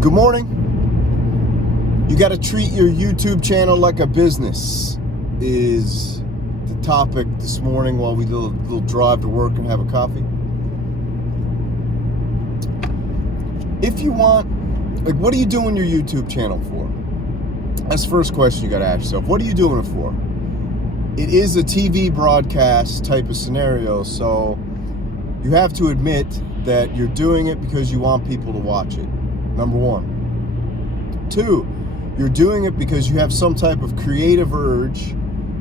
Good morning. You got to treat your YouTube channel like a business is the topic this morning while we do a little drive to work and have a coffee. If you want, what are you doing your YouTube channel for? That's the first question you got to ask yourself. What are you doing it for? It is a TV broadcast type of scenario, so you have to admit that you're doing it because you want people to watch it. Number one. Two, you're doing it because you have some type of creative urge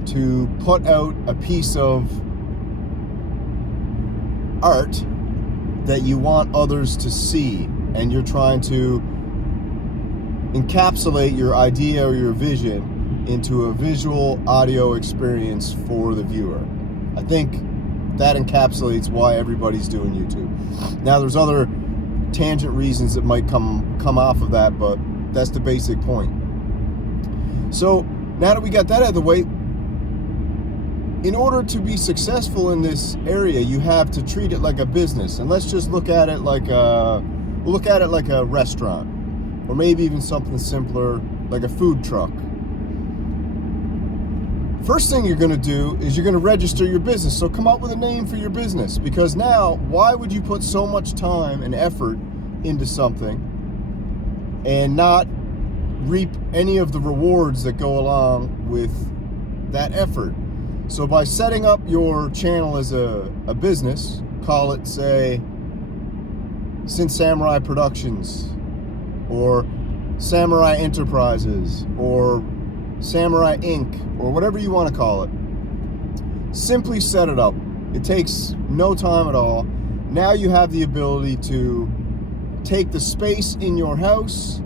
to put out a piece of art that you want others to see, and you're trying to encapsulate your idea or your vision into a visual audio experience for the viewer. I think that encapsulates why everybody's doing YouTube. Now, there's other tangent reasons that might come off of that, but that's the basic point. So now that we got that out of the way, in order to be successful in this area, you have to treat it like a business. And let's just look at it like a restaurant, or maybe even something simpler like a food truck. First thing you're going to do is you're going to register your business. So come up with a name for your business, because now, why would you put so much time and effort into something and not reap any of the rewards that go along with that effort? So by setting up your channel as a business, call it, say, synthsamuraiproductions, or Samurai Enterprises, or Samurai Inc., or whatever you want to call it. Simply set it up. It takes no time at all. Now you have the ability to take the space in your house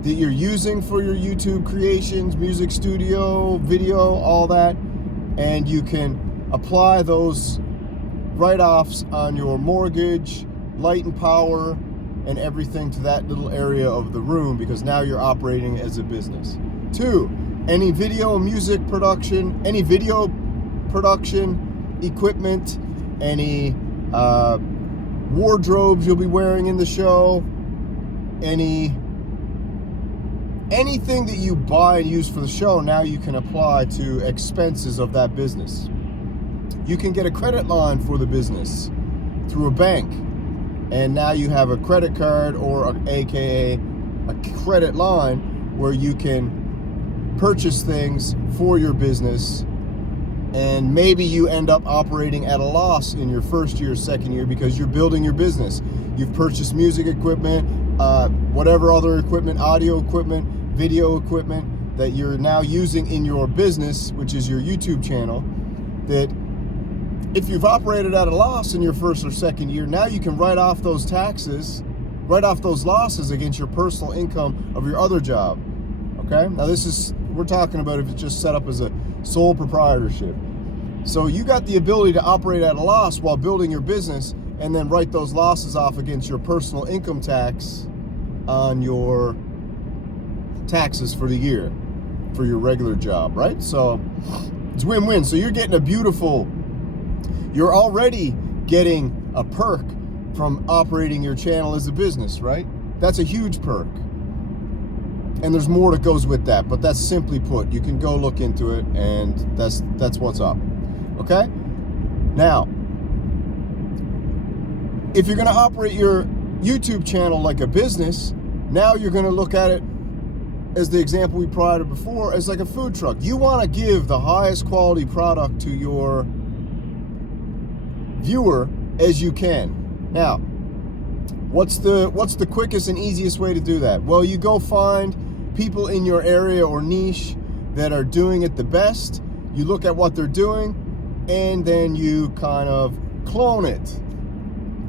that you're using for your YouTube creations, music studio, video, all that, and you can apply those write-offs on your mortgage, light and power, and everything to that little area of the room, because now you're operating as a business. Two, any video music production, any video production equipment, any wardrobes you'll be wearing in the show, anything that you buy and use for the show, now you can apply to expenses of that business. You can get a credit line for the business through a bank, and now you have a credit card, or aka a credit line, where you can purchase things for your business, and maybe you end up operating at a loss in your first year, second year, because you're building your business. You've purchased music equipment, whatever other equipment, audio equipment, video equipment that you're now using in your business, which is your YouTube channel, that if you've operated at a loss in your first or second year, now you can write off those taxes, write off those losses against your personal income of your other job. Okay? Now we're talking about if it's just set up as a sole proprietorship. So you got the ability to operate at a loss while building your business, and then write those losses off against your personal income tax on your taxes for the year for your regular job, right? So it's win-win. So you're already getting a perk from operating your channel as a business, right? That's a huge perk. And there's more that goes with that, but that's simply put. You can go look into it, and that's what's up. Okay? Now, if you're going to operate your YouTube channel like a business, now you're going to look at it, as the example we provided before, as like a food truck. You want to give the highest quality product to your viewer as you can. Now, what's the quickest and easiest way to do that? Well, you go find people in your area or niche that are doing it the best. You look at what they're doing, and then you kind of clone it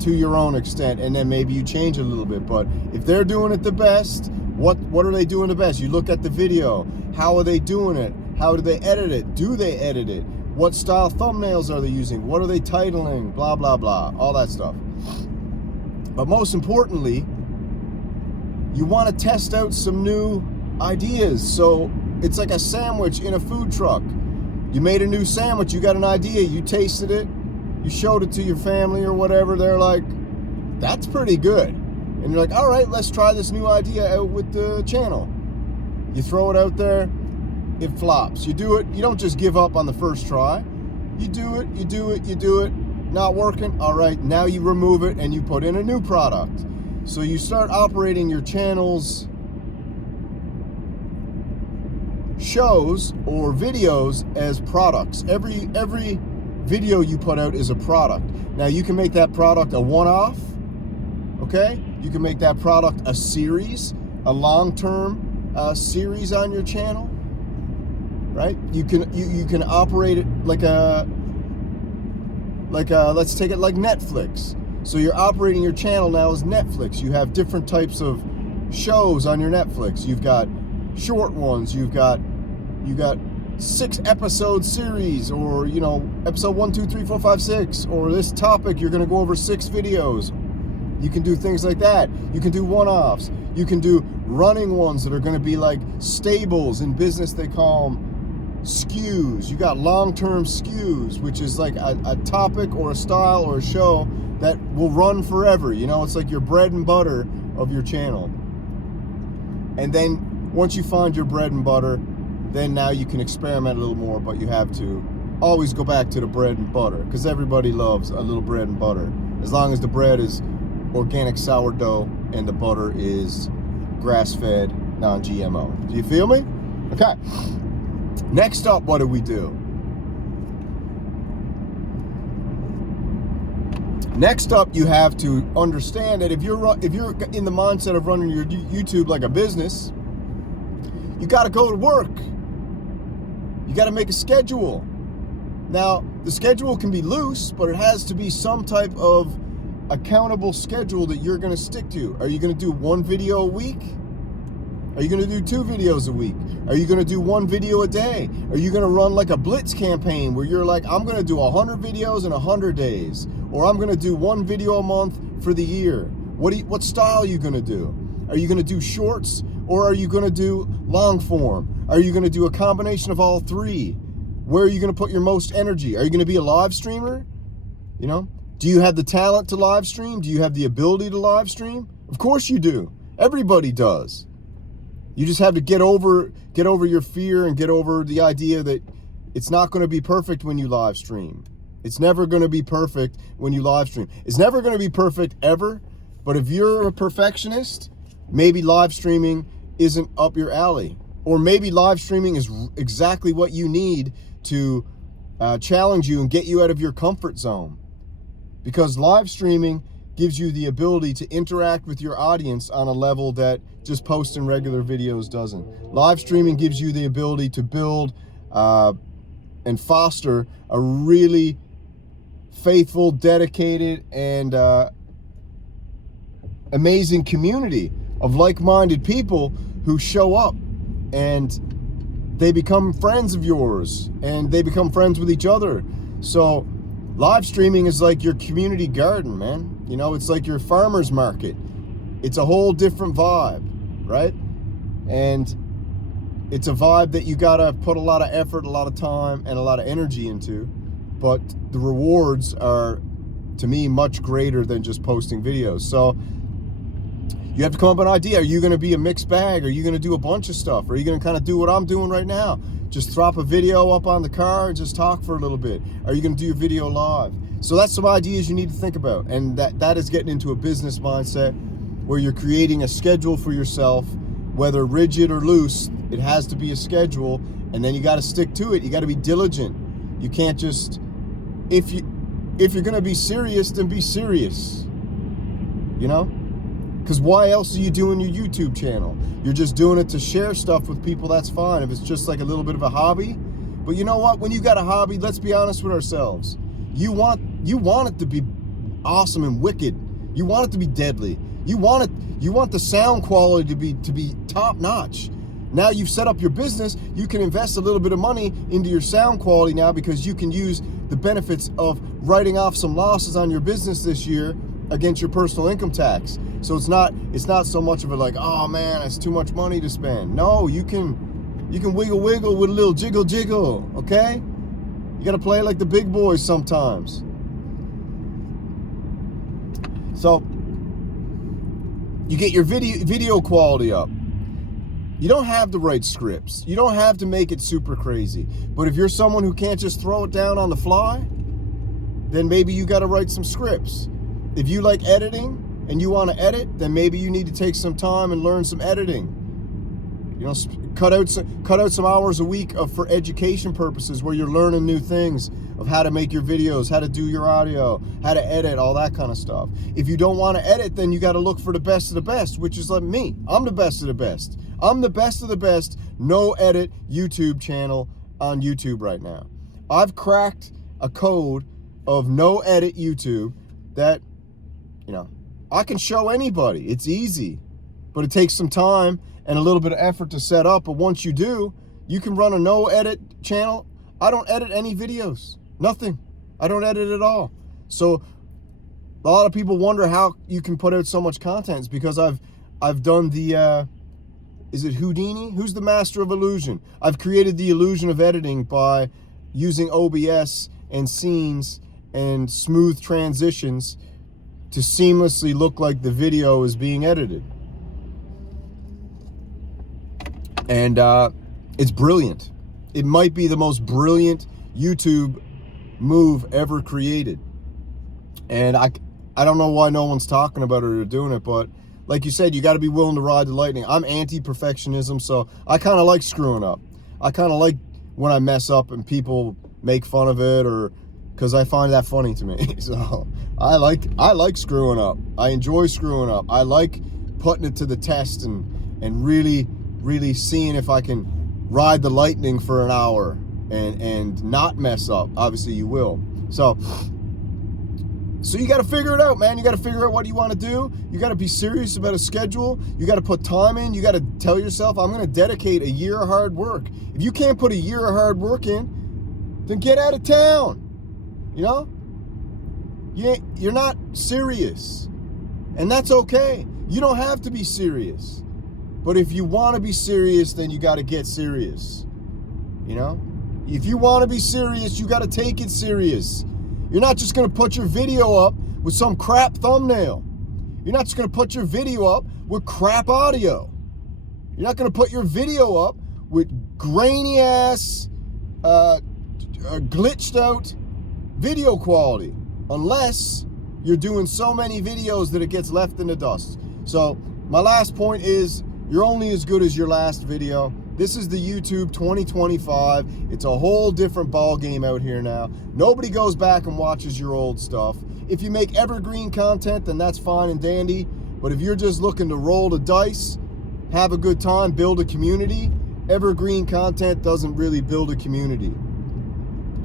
to your own extent, and then maybe you change it a little bit. But if they're doing it the best, what are they doing the best? You look at the video. How are they doing it? How do they edit it? Do they edit it? What style thumbnails are they using? What are they titling? Blah, blah, blah. All that stuff. But most importantly, you want to test out some new ideas. So it's like a sandwich in a food truck. You made a new sandwich, you got an idea, you tasted it, you showed it to your family or whatever, they're like, that's pretty good. And you're like, all right, let's try this new idea out with the channel. You throw it out there, it flops. You do it, you don't just give up on the first try. You do it, not working. All right, now you remove it and you put in a new product. So you start operating your channel's shows or videos as products. Every video you put out is a product. Now you can make that product a one-off, okay? You can make that product a series, a long-term series on your channel, right? You can operate it like a let's take it like Netflix. So you're operating your channel now as Netflix. You have different types of shows on your Netflix. You've got short ones. You got 6 episode series, or episode 1, 2, 3, 4, 5, 6, or this topic you're going to go over 6 videos. You can do things like that. You can do one-offs. You can do running ones that are going to be like stables. In business they call them SKUs. You got long-term SKUs, which is like a topic or a style or a show that will run forever. It's like your bread and butter of your channel. And then once you find your bread and butter, then now you can experiment a little more, but you have to always go back to the bread and butter, because everybody loves a little bread and butter, as long as the bread is organic sourdough and the butter is grass-fed, non-GMO. Do you feel me? Okay. Next up, what do we do? Next up, you have to understand that if you're in the mindset of running your YouTube like a business, you got to go to work. You got to make a schedule. Now, the schedule can be loose, but it has to be some type of accountable schedule that you're going to stick to. Are you going to do 1 video a week? Are you going to do 2 videos a week? Are you going to do 1 video a day? Are you going to run like a blitz campaign where you're like, I'm going to do 100 videos in 100 days, or I'm going to do 1 video a month for the year? What style are you going to do? Are you going to do shorts, or are you going to do long form? Are you going to do a combination of all 3? Where are you going to put your most energy? Are you going to be a live streamer? Do you have the talent to live stream? Do you have the ability to live stream? Of course you do. Everybody does. You just have to get over your fear and get over the idea that it's not going to be perfect when you live stream. It's never going to be perfect when you live stream. It's never going to be perfect ever, but if you're a perfectionist, maybe live streaming isn't up your alley. Or maybe live streaming is exactly what you need to challenge you and get you out of your comfort zone. Because live streaming gives you the ability to interact with your audience on a level that just posting regular videos doesn't. Live streaming gives you the ability to build and foster a really faithful, dedicated, and amazing community of like-minded people who show up and they become friends of yours and they become friends with each other. So live streaming is like your community garden, man. It's like your farmer's market. It's a whole different vibe, right? And it's a vibe that you gotta put a lot of effort, a lot of time, and a lot of energy into. But the rewards are, to me, much greater than just posting videos. So you have to come up with an idea. Are you going to be a mixed bag? Are you going to do a bunch of stuff? Are you going to kind of do what I'm doing right now? Just drop a video up on the car and just talk for a little bit. Are you going to do your video live? So that's some ideas you need to think about. And that is getting into a business mindset where you're creating a schedule for yourself, whether rigid or loose. It has to be a schedule, and then you got to stick to it. You got to be diligent. You can't just, if you're going to be serious, then be serious. Because why else are you doing your YouTube channel? You're just doing it to share stuff with people, that's fine. If it's just like a little bit of a hobby. But you know what? When you got a hobby, let's be honest with ourselves. You want it to be awesome and wicked. You want it to be deadly. You want the sound quality to be top notch. Now you've set up your business, you can invest a little bit of money into your sound quality now, because you can use the benefits of writing off some losses on your business this year against your personal income tax. So it's not so much of a like, oh man, it's too much money to spend. No, you can wiggle with a little jiggle, okay? You gotta play like the big boys sometimes. So You get your video quality up. You don't have to write scripts. You don't have to make it super crazy. But if you're someone who can't just throw it down on the fly, then maybe you got to write some scripts. If you like editing and you want to edit, then maybe you need to take some time and learn some editing. You know, cut out some hours a week for education purposes where you're learning new things of how to make your videos, how to do your audio, how to edit, all that kind of stuff. If you don't want to edit, then you got to look for the best of the best, which is like me. I'm the best of the best. I'm the best of the best no edit YouTube channel on YouTube right now. I've cracked a code of no edit YouTube that, you know, I can show anybody. It's easy, but it takes some time and a little bit of effort to set up. But once you do, you can run a no edit channel. I don't edit any videos, nothing. I don't edit at all. So a lot of people wonder how you can put out so much content. It's because I've done the, is it Houdini? Who's the master of illusion? I've created the illusion of editing by using OBS and scenes and smooth transitions to seamlessly look like the video is being edited. And it's brilliant. It might be the most brilliant YouTube move ever created. And I don't know why no one's talking about it or doing it, but like you said, you got to be willing to ride the lightning. I'm anti-perfectionism, so I kind of like screwing up. I kind of like when I mess up and people make fun of it, or because I find that funny to me. So I like screwing up. I enjoy screwing up. I like putting it to the test and really seeing if I can ride the lightning for an hour and not mess up. Obviously you will. So you got to figure it out, man. You got to figure out what you want to do. You got to be serious about a schedule. You got to put time in. You got to tell yourself, I'm going to dedicate a year of hard work. If you can't put a year of hard work in, then get out of town. You know? You're not serious. And that's okay. You don't have to be serious. But if you want to be serious, then you got to get serious. You know? If you want to be serious, you got to take it serious. You're not just going to put your video up with some crap thumbnail. You're not just going to put your video up with crap audio. You're not going to put your video up with grainy ass, glitched out video quality, unless you're doing so many videos that it gets left in the dust. So my last point is, you're only as good as your last video. This is the YouTube 2025. It's a whole different ball game out here now. Nobody goes back and watches your old stuff. If you make evergreen content, then that's fine and dandy. But if you're just looking to roll the dice, have a good time, build a community, evergreen content doesn't really build a community,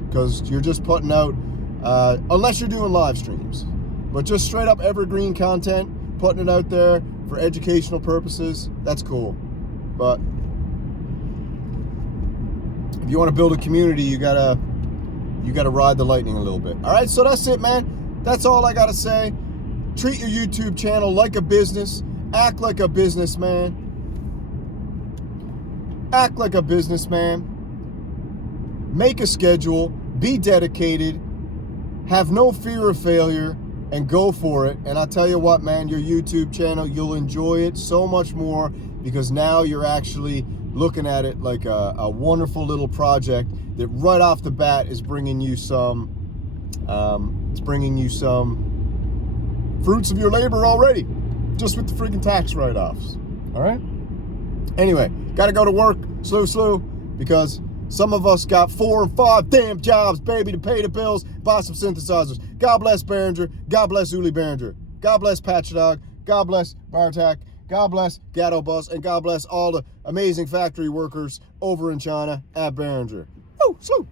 because you're just putting out, unless you're doing live streams, but just straight up evergreen content, putting it out there for educational purposes, that's cool. But if you want to build a community, you gotta ride the lightning a little bit. All right, so that's it, man. That's all I gotta say. Treat your YouTube channel like a business. Act like a businessman. Act like a businessman. Make a schedule. Be dedicated. Have no fear of failure, and go for it. And I tell you what, man, your YouTube channel, you'll enjoy it so much more, because now you're actually looking at it like a wonderful little project that right off the bat is bringing you some, fruits of your labor already, just with the freaking tax write-offs. All right? Anyway, got to go to work, slew, because some of us got 4 and 5 damn jobs, baby, to pay the bills, buy some synthesizers. God bless Behringer. God bless Uli Behringer. God bless Patchdog. God bless Bartak. God bless Gatto Bus. And God bless all the amazing factory workers over in China at Behringer. Oh, slew.